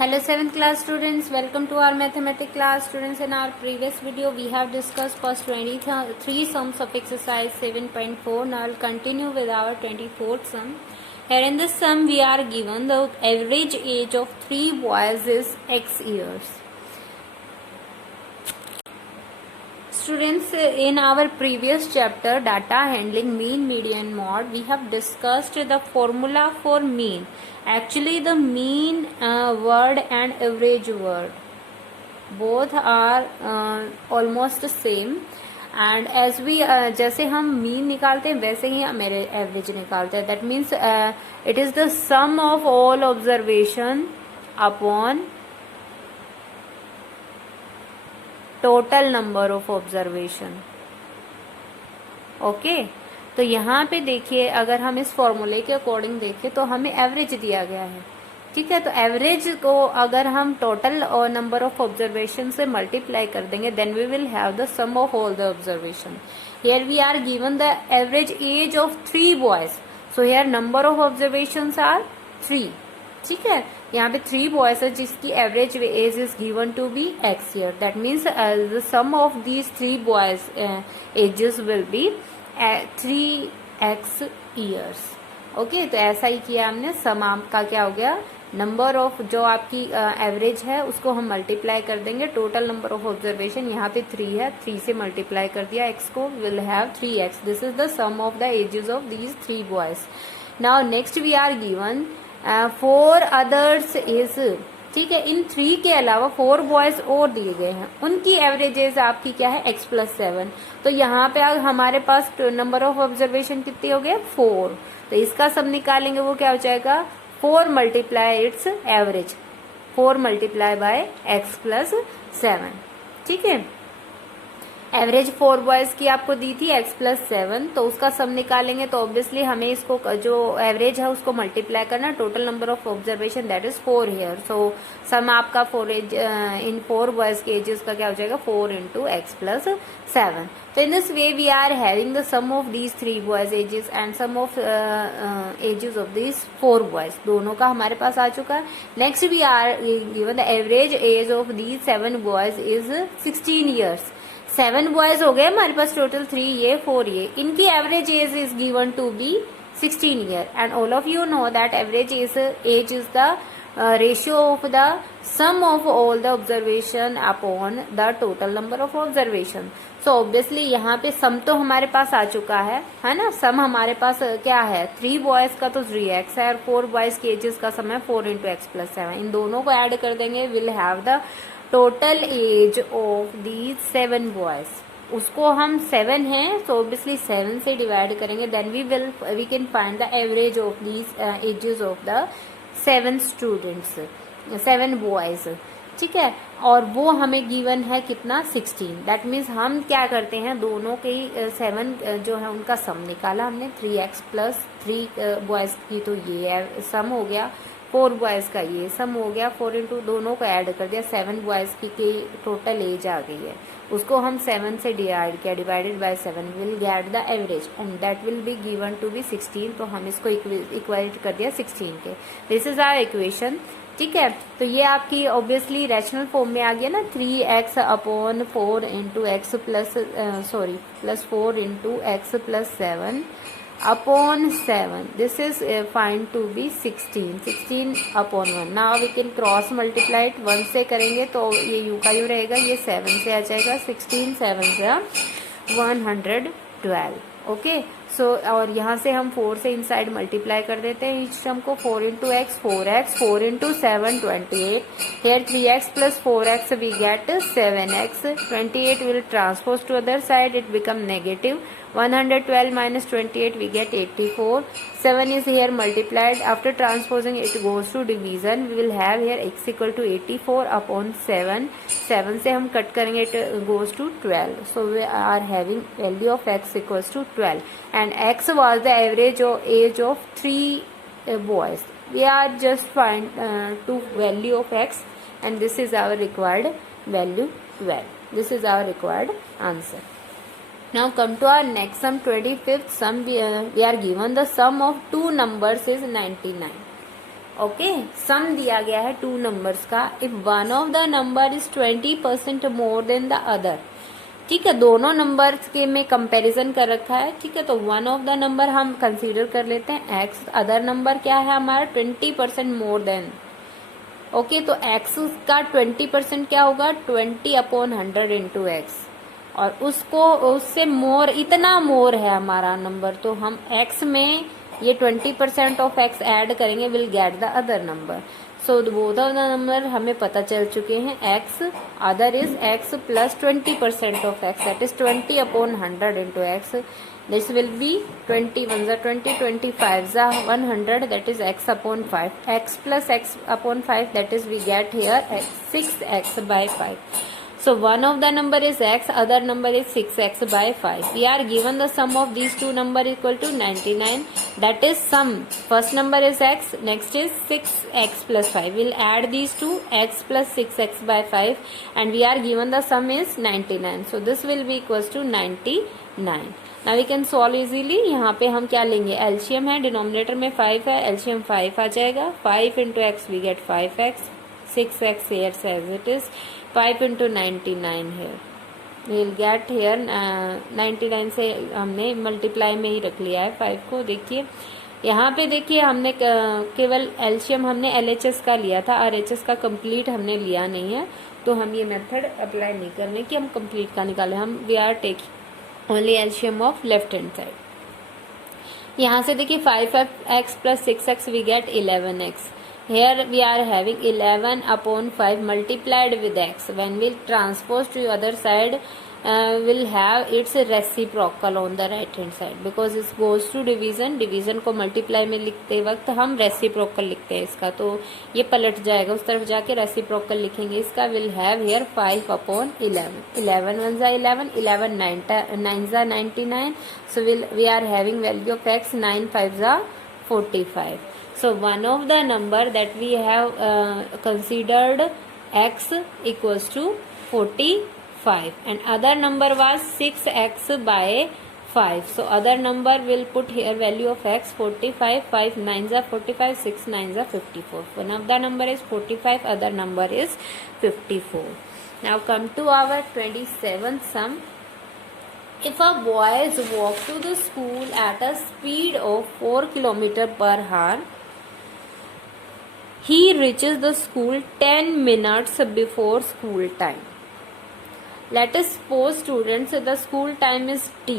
Hello 7th class students, welcome to our mathematics class. Students, in our previous video we have discussed first 23 sums of exercise 7.4. Now I'll continue with our 24th sum. Here in this sum we are given the average age of 3 boys is X years. Students, in our previous chapter data handling mean, median, mode, we have discussed the formula for mean. Actually the mean word and average word both are almost the same, and as we जैसे हम mean निकालते हैं वैसे ही हम average निकालते हैं. That means it is the sum of all observation upon total number of observation. Okay तो यहाँ पे देखिए, अगर हम इस फॉर्मूले के अकॉर्डिंग देखें तो हमें एवरेज दिया गया है. ठीक है, तो एवरेज को अगर हम टोटल नंबर ऑफ ऑब्जर्वेशन से मल्टीप्लाई कर देंगे then we will have the sum of all the observation. Here we are given the average age of 3 boys. So here number of observation are 3. ठीक है, यहाँ पे 3 बॉयज है जिसकी average age is given to be x year. That means the sum of these 3 boys ages will be 3x years. Okay, तो ऐसा ही किया हमने. सम आपका क्या हो गया, नंबर ऑफ जो आपकी एवरेज है उसको हम मल्टीप्लाई कर देंगे. टोटल नंबर ऑफ ऑब्जर्वेशन यहाँ पे 3 है, 3 से मल्टीप्लाई कर दिया, x को will have 3x. This is the sum of the ages of these 3 boys. Now next we are given 4 others is. ठीक है, इन 3 के अलावा 4 बॉयज और दिए गए हैं, उनकी एवरेजेस आपकी क्या है x+7. तो यहाँ पे हमारे पास नंबर ऑफ ऑब्जर्वेशन कितनी हो गए 4. तो इसका सब निकालेंगे, वो क्या हो जाएगा 4 multiply it's average, 4 multiply by x+7. ठीक है, एवरेज 4 बॉयज की आपको दी थी x+7, तो उसका सब निकालेंगे तो ऑब्वियसली हमें इसको जो एवरेज है उसको मल्टीप्लाई करना. Total number of observation that is 4 here. So sum आपका 4 एज इन 4 बॉयज के एजेस का क्या हो जाएगा 4 इंटू x+7. तो in this way we are having the sum of these 3 boys ages and sum of ages of these 4 boys. दोनों का हमारे पास आ चुका है. Next we are given the average age of these 7 boys is 16 years. 7 boys हो गए हमारे पास टोटल, 3 ये 4 ये. इनकी average age is given to be 16 year. And all of you know that average age is the ratio of the sum of all the observation upon the total number of observation. So obviously यहाँ पे सम तो हमारे पास आ चुका है ना. सम हमारे पास क्या है 3 बॉयज का तो 3x है और 4 बॉयज के एजेस का सम है 4 इंटू x+7. इन दोनों को ऐड कर देंगे, will have the total age of these 7 boys. उसको हम 7 है तो ऑब्वियसली 7 से डिवाइड करेंगे then we can find the average of these ages of the 7 students, 7 boys. ठीक है, और वो हमें गिवन है कितना 16. दैट मीन्स हम क्या करते हैं, दोनों के 7 जो है उनका सम निकाला हमने. 3x+3 बॉयज की तो ये सम हो गया, 4 बॉयज का ये सम हो गया, 4 इंटू दोनों को ऐड कर दिया, 7 बॉयज की टोटल एज आ गई है. उसको हम 7 से डिवाइड किया, divided by 7 will get the average and that will be given to be 16. तो हम इसको इक्वेट कर दिया 16 के. This is our equation. ठीक है, तो ये आपकी ऑब्वियसली रैशनल फॉर्म में आ गया ना. 3x upon 4 into x plus 4 into x+7 upon 7. This is find to be 16 upon 1. Now we can cross multiply it. 1 से करेंगे तो ये u का u रहेगा, ये 7 से आ जाएगा. 16 7 से 112. ओके, सो और यहाँ से हम 4 से इनसाइड मल्टीप्लाई कर देते हैं इस टर्म को. 4 into x 4x, 4 into 7 28. Here 3x plus 4x we get 7x. 28 will transpose to other side, it become negative. 112 minus 28 we get 84. 7 is here multiplied, after transposing it goes to division. We will have here x equal to 84 upon 7. 7 से हम cut करेंगे, it goes to 12. So we are having value of x equals to 12 and x was the average age of 3 boys. We are just find to value of x and this is our required value 12. This is our required answer. Now come to our next sum, 25th sum. We are given the sum of two numbers is 99. Okay, सम दिया गया है two numbers का। If one of the number is 20% more than the other, ठीक है, दोनों numbers के में comparison कर रखा है, ठीक है, तो वन ऑफ द नंबर हम कंसीडर कर लेते हैं एक्स, अदर नंबर क्या है हमारा 20% मोर देन। ओके, तो एक्स का 20% क्या होगा 20/100 इंटू एक्स, और उसको उससे मोर, इतना मोर है हमारा नंबर, तो हम एक्स में ये 20% ऑफ एक्स ऐड करेंगे, will get the other number. So both of the number हमें पता चल चुके हैं, x other is x plus 20% of x, that is 20/100 into x, this will be 20 1s are 20, 25s are 100, that is x upon 5, x plus x upon 5, that is we get here 6x by 5. So one of the number is x, other number is 6x by 5. We are given the sum of these two number equal to 99, that is sum, first number is x, next is 6x plus 5. We'll add these two, x plus 6x by 5, and we are given the sum is 99. So this will be equals to 99. Now we can solve easily. यहाँ पे हम क्या लेंगे, LCM है, denominator में 5 है, LCM 5 आ जाएगा, 5 into x we get 5x, 6x here as it is, 5 into 99 है, we'll get here 99 से हमने मल्टीप्लाई में ही रख लिया है 5 को। देखिए यहाँ पे, देखिए हमने केवल एलसीएम हमने एलएचएस का लिया था, आरएचएस का कंप्लीट हमने लिया नहीं है, तो हम ये मेथड अप्लाई नहीं करने की, हम कंप्लीट का निकाले, हम we are taking only LCM of left hand side. यहाँ से देखिए 5x plus 6x we get 11x. Here we are having 11/5 multiplied with x. When we'll transpose to the other side, will have its reciprocal on the right hand side, because it goes to division, division को multiply में लिखते वक्त हम reciprocal लिखते हैं इसका, तो ये पलट जाएगा, उस तरफ जाके reciprocal लिखेंगे इसका, will have here 5/11, 11 1s are 11, 11 9s are 99, so we are having value of x, 9 5s are 45. So one of the number that we have considered x equals to 45, and other number was 6x by 5. So other number will put here value of x 45, 5 9s are 45, 6 9s are 54. One of the number is 45, other number is 54. Now come to our 27th sum. If a boy walk to the school at a speed of 4 km per hour, he reaches the school 10 minutes before school time. Let us suppose students the school time is t.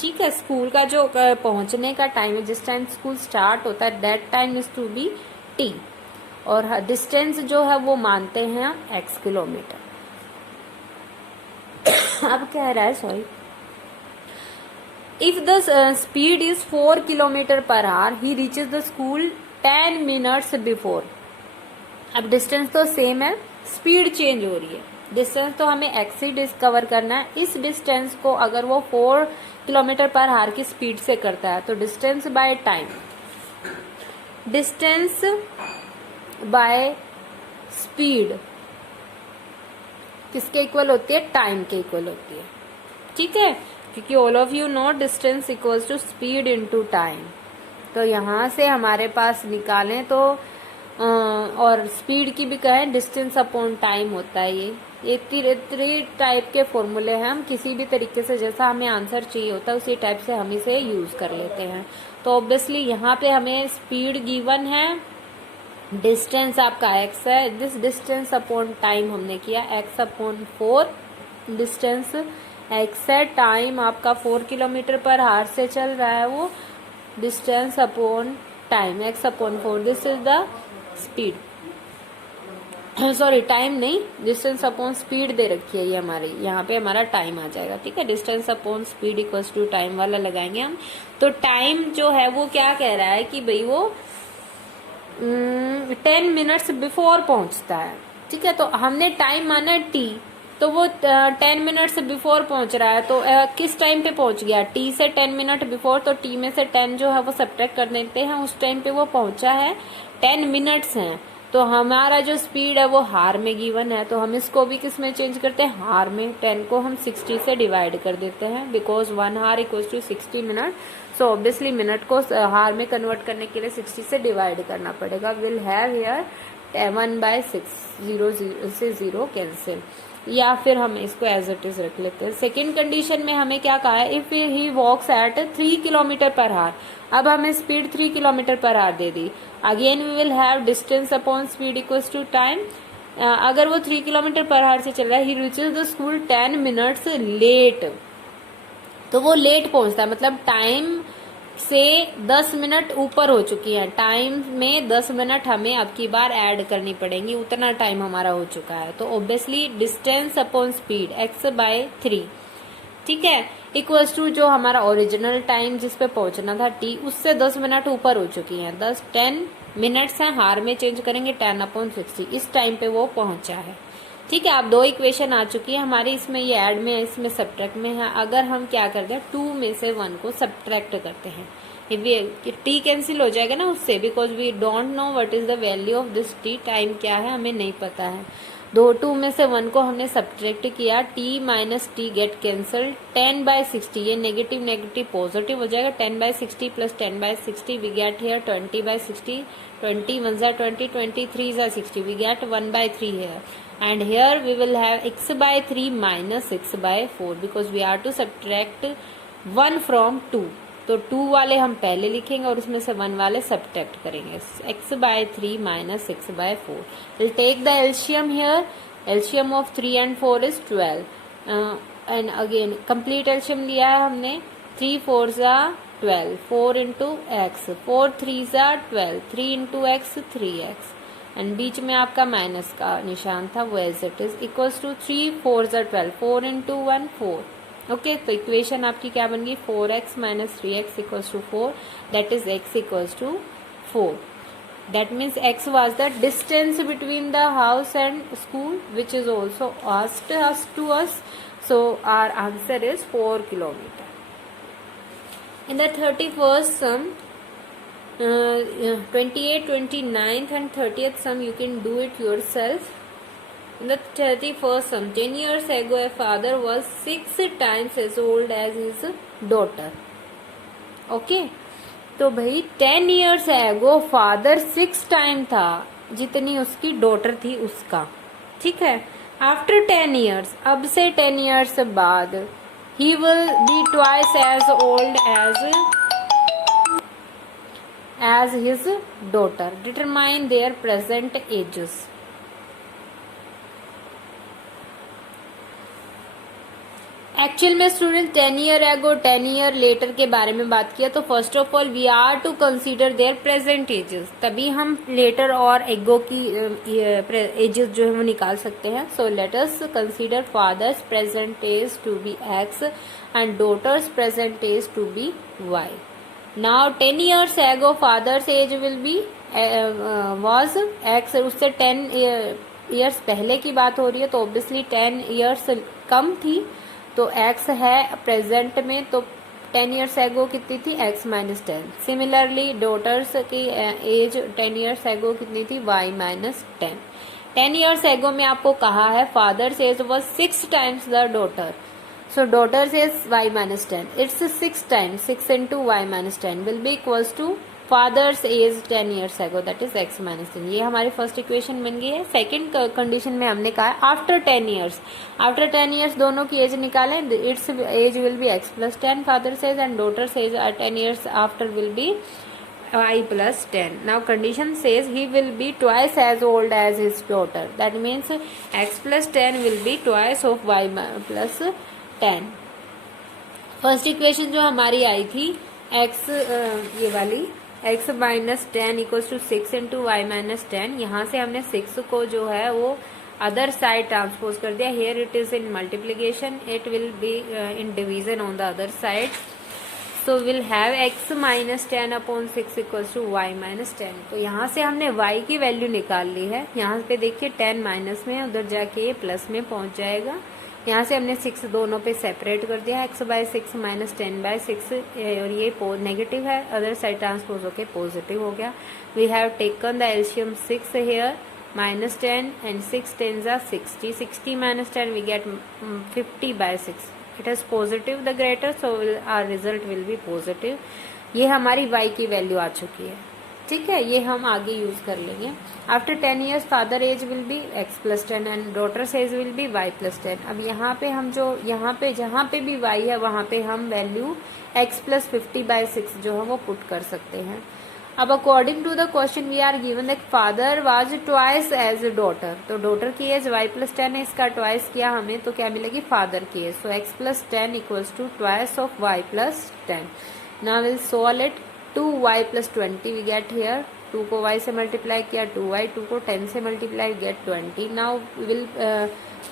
ठीक है, school का जो पहुंचने का time है, जिस time school start होता है, that time is to be t, और डिस्टेंस जो है वो मानते हैं हम x किलोमीटर। अब कह रहा है, sorry, if the speed is 4 kilometre per our, he reaches the school 10 minutes before. अब डिस्टेंस तो सेम है, स्पीड चेंज हो रही है, डिस्टेंस तो हमें एक्स ही डिस्कवर करना है। इस डिस्टेंस को अगर वो 4 किलोमीटर पर आवर की स्पीड से करता है, तो distance by time, distance by speed किसके इक्वल होती है, टाइम के इक्वल होती है, ठीक है, क्योंकि all of you know distance equals to speed into time. तो यहाँ से हमारे पास निकालें तो और स्पीड की भी कहें, डिस्टेंस अपॉन टाइम होता है। ये 3 टाइप के फॉर्मूले हैं, हम किसी भी तरीके से जैसा हमें आंसर चाहिए होता है उसी टाइप से हम इसे यूज कर लेते हैं। तो ऑब्वियसली यहाँ पे हमें स्पीड गिवन है, डिस्टेंस आपका x है, दिस डिस्टेंस अपॉन टाइम हमने किया x अपॉन 4, डिस्टेंस x है, टाइम आपका 4 किलोमीटर पर आवर से चल रहा है, वो distance upon time x upon 4, this is the speed, sorry time नहीं, डिस्टेंस अपॉन स्पीड दे रखी है ये हमारी, यहाँ पे हमारा टाइम आ जाएगा, ठीक है, distance upon speed equals to time वाला लगाएंगे हम। तो टाइम जो है वो क्या कह रहा है कि भाई वो 10 मिनट्स बिफोर पहुंचता है, ठीक है, तो हमने टाइम माना t, तो वो 10 मिनट्स बिफोर पहुंच रहा है, तो किस टाइम पे पहुंच गया, t से 10 मिनट बिफोर, तो t में से 10 जो है वो सब्ट्रैक्ट कर देते हैं, उस टाइम पे वो पहुंचा है, 10 मिनट्स हैं, तो हमारा जो स्पीड है वो हार में गिवन है, तो हम इसको भी किस में चेंज करते हैं, हार में। 10 को हम 60 से डिवाइड कर देते हैं, because 1 hour equals to 60 minute. So obviously minute को हार में कन्वर्ट करने के लिए 60 से डिवाइड करना पड़ेगा। विल हैव हियर 1/6, 0 से 0 कैंसिल, या फिर हम इसको एज इट इज रख लेते हैं। सेकेंड कंडीशन में हमें क्या कहा है, if he walks at 3 kilometre per hour. अब हमें स्पीड 3 किलोमीटर पर आवर दे दी। Again we will have distance upon speed equals to time. अगर वो 3 किलोमीटर पर आवर से चल रहा है, he reaches the school 10 minutes late, तो वो लेट पहुंचता है, मतलब टाइम से 10 मिनट ऊपर हो चुकी है। टाइम में 10 मिनट हमें अब की बार ऐड करनी पड़ेंगी, उतना टाइम हमारा हो चुका है। तो obviously distance upon speed x/3, ठीक है, इक्वल्स टू जो हमारा ओरिजिनल टाइम जिस पे पहुंचना था t, उससे 10 मिनट ऊपर हो चुकी है। 10 मिनट्स हैं, हार में चेंज करेंगे 10/60, इस टाइम पे वो पहुंचा है। ठीक है, अब 2 इक्वेशन आ चुकी है हमारी, इसमें ये ऐड में है, इसमें सब्ट्रैक्ट में है। अगर हम क्या करते हैं, 2 में से 1 को सब्ट्रैक्ट करते हैं, टी कैंसिल हो जाएगा ना उससे, because we don't know what is the value of this t, time क्या है हमें नहीं पता है। 2 में से 1 को हमने सब्ट्रैक्ट किया, t minus T get cancel, 10/60, ये नेगेटिव नेगेटिव पॉजिटिव हो जाएगा, 10/60 प्लस 10/60 वी गेट हियर 20/60, 20 1 जा 20, 23 जा 60, we get 1/3 here, and here we will have x/3 minus x/4 because we are to subtract 1 from 2, तो 2 वाले हम पहले लिखेंगे और उसमें से 1 वाले सब्ट्रैक्ट करेंगे। x/3 minus x/4, we'll take the LCM here, LCM of 3 and 4 is 12, and again complete LCM लिया है हमने, 3 4 जा 12, 4 into x, 4 3 जा 12, 3 into x 3x, एंड बीच में आपका माइनस का निशान था, वो as it is, equals to 3 4 जा 12, 4 into 1 4। ओके, तो इक्वेशन आपकी क्या बन गई, 4x minus 3x equals to 4, that is x equals to 4। That means x was the distance between the house and school, which is also asked to us, so our answer is 4 kilometer. In the 31st sum, 28th, 29th and 30th sum you can do it yourself. In the 31st sum, 10 years ago a father was 6 times as old as his daughter. Okay, तो भाई 10 years ago father 6 time था जितनी उसकी daughter थी उसका, ठीक है। After 10 years, अब से 10 years बाद, he will be twice as old as his daughter. Determine their present ages. Actual में student 10 year ago 10 year later के बारे में बात किया, तो first of all we are to consider their present ages, तभी हम लेटर और एगो की एजेस जो है वो निकाल सकते हैं। So let us consider father's present age to be x and daughter's present age to be y. Now 10 years ago father's age will be was x, उससे 10 years पहले की बात हो रही है, तो ऑब्वियसली 10 years कम थी, तो x है प्रेजेंट में, तो 10 years ago कितनी थी, x माइनस 10। सिमिलरली डॉटर्स की एज 10 years ago कितनी थी, y माइनस 10। 10 years ago में आपको कहा है father's age was 6 times the daughter, so daughter's is y minus 10, it's 6 times, 6 into y minus 10 will be equals to father's age 10 years ago, that is x minus 10। ये हमारी first equation बन गई है। Second condition में हमने कहा है after 10 years, after 10 years दोनों की एज निकालें, its age will be x plus 10 father's age and daughter's age 10 years after will be y plus 10। now condition says he will be twice as old as his daughter, that means x plus 10 will be twice of y plus 10। First equation जो हमारी आई थी x, ये वाली x minus 10 equals to 6 into y minus 10, यहाँ से हमने 6 को जो है वो अदर साइड ट्रांसपोज कर दिया। Here it is in multiplication, it will be in division on the other side, so will have x minus 10 upon 6 equals to y minus 10। तो यहाँ से हमने y की वैल्यू निकाल ली है, यहाँ पे देखिए 10 माइनस में, उधर जाके ये प्लस में पहुंच जाएगा, यहाँ से हमने 6 दोनों पे सेपरेट कर दिया, x/6 माइनस 10/6 और ये नेगेटिव है, अदर साइड ट्रांसपोज होके पॉजिटिव हो गया। We have taken the LCM 6 here, minus 10 and 6 tens are 60. 60 minus 10 we get 50/6. It is positive the greater, so our result will be positive. ये हमारी y की value आ चुकी है, ठीक है, ये हम आगे यूज कर लेंगे। After 10 years father age will be x+10 and daughter's age will be y+10। अब यहाँ पे हम जो यहाँ पे जहाँ पे भी y है वहाँ पे हम वैल्यू x+50/6 जो है वो पुट कर सकते हैं। अब according to the question we are given that father was twice age daughter, तो डॉटर की एज y+10 है, इसका ट्वाइस किया हमें तो क्या मिलेगी फादर की age, so x+10 equals to twice of y+10। Now will solve it, 2y+20 we get here, 2 को y से मल्टीप्लाई किया 2y, 2 को 10 से multiply get 20। Now will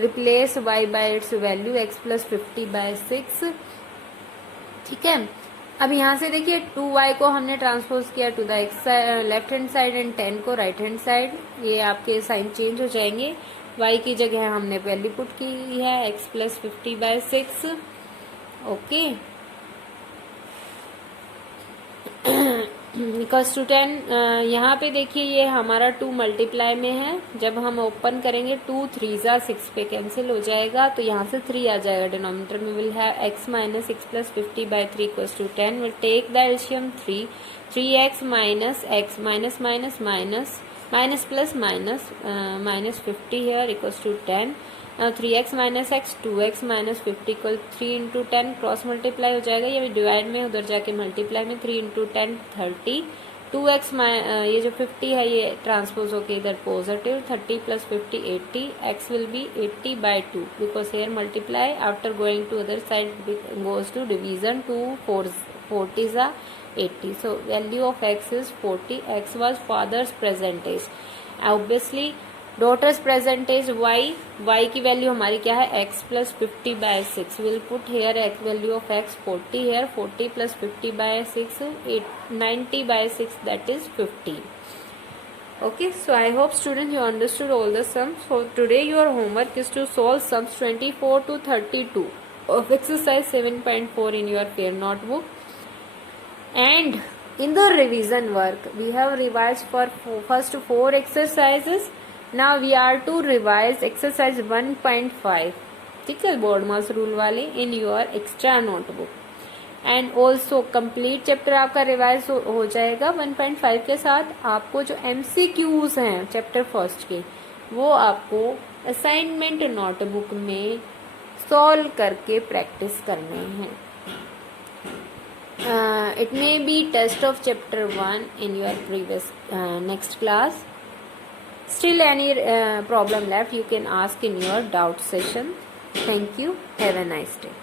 replace y by its value x+50/6, ठीक है। अब यहाँ से देखिए 2y को हमने ट्रांसपोज किया to the left hand side and 10 को राइट हैंड साइड, ये आपके साइन चेंज हो जाएंगे। y की जगह हमने वैल्यू पुट की है x+50/6, ओके, इक्वल्स टू 10। यहाँ पे देखिए ये हमारा 2 मल्टीप्लाई में है, जब हम ओपन करेंगे 2 3 6 पे कैंसिल हो जाएगा, तो यहाँ से 3 आ जाएगा डिनोमिनेटर में। Will have x minus x+50/3 equals to 10। Will take the LCM 3x minus x minus minus minus minus plus minus minus 50 here equals to 10। 3x minus x 2x minus 50 equal 3 into 10 cross multiply हो जाएगा, ये divide में उधर जाके multiply में 3 into 10 30। 2x ये जो 50 है ये ट्रांसपोज होके इधर positive, 30 plus 50 80, x will be 80/2 because here multiply after going to other side goes to division, 2 40s are 80, so value of x is 40. x was father's percentage, obviously daughter's percentage y की value हमारी क्या है x+50/6। Will put here x value of x 40 here, 40 plus 50/6 90/6 that is 15। Okay, so I hope students you understood all the sums. So today your homework is to solve sums 24 to 32 of exercise 7.4 in your fair notebook. And in the revision work we have revised for first 4 exercises. Now we are to revise exercise 1.5, ठीक है, board मास rule वाले, in your extra notebook. And also complete chapter आपका revise हो जाएगा 1.5 के साथ। आपको जो MCQs हैं चैप्टर फर्स्ट के वो आपको असाइनमेंट नोटबुक में सॉल्व करके प्रैक्टिस करने हैं। It may be test of chapter 1 in your previous next class. Still any problem left, you can ask in your doubt session. Thank you. Have a nice day.